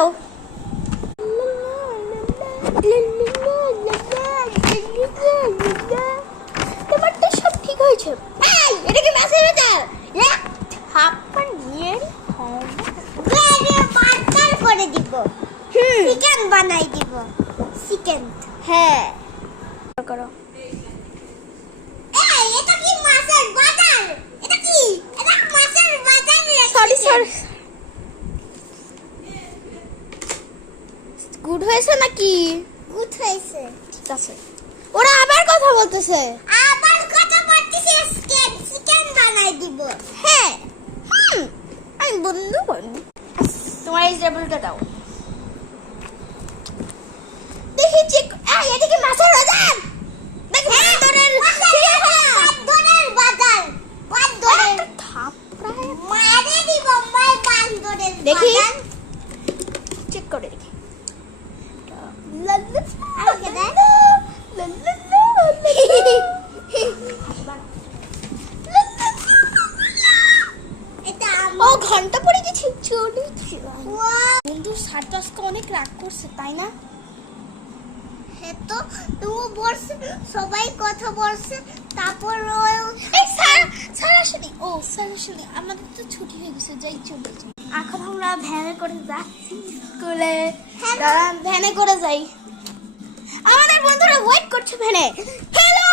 দাও। তোমার তো সব ঠিক হয়েছে। এটা কি মাছের বাজার? হাফটা নিয়ে বার্গার করে দিব, চিকেন বানাই দিব, চিকেন। হ্যাঁ করো। এটা কি মাছের বাজার? এটা কি? এটা মাছের বাজার। Sorry sorry. গুড হয়েছে নাকি? গুড হয়েছে। ঠিক আছে। ওরা আবার কথা বলতেছে। আবার কথা বলতেছে, চিকেন বানাই দিব। হ্যাঁ আমি বন্ধু বন্ধু। তোমার এই টেবিলটা দাও। দেখি চেক। এটা কি মাছের বাজার? দেখি বান্দরের বাজার। বান্দরের থাপড়ায় মারে দিব মাই বান্দরের বাজার। দেখি চেক করে দেখি। আমাকে দে। ও ঘন্টা পড়ে গেছে। বন্ধু স্যারটা আজকে অনেক রাগ করছে তাই না? হ্যাঁ তো তুমি বলছে সবাই কথা বলছে, তারপর এই স্যার আসলে আমাদের তো ছুটি হয়ে গেছে, যাই চলে যাই। এখন আমরা ভ্যানে করে যাচ্ছি স্কুলে। দাঁড়ান ভ্যানে করে যাই। আমাদের বন্ধুরা ওয়েট করছে ভ্যানে। হ্যালো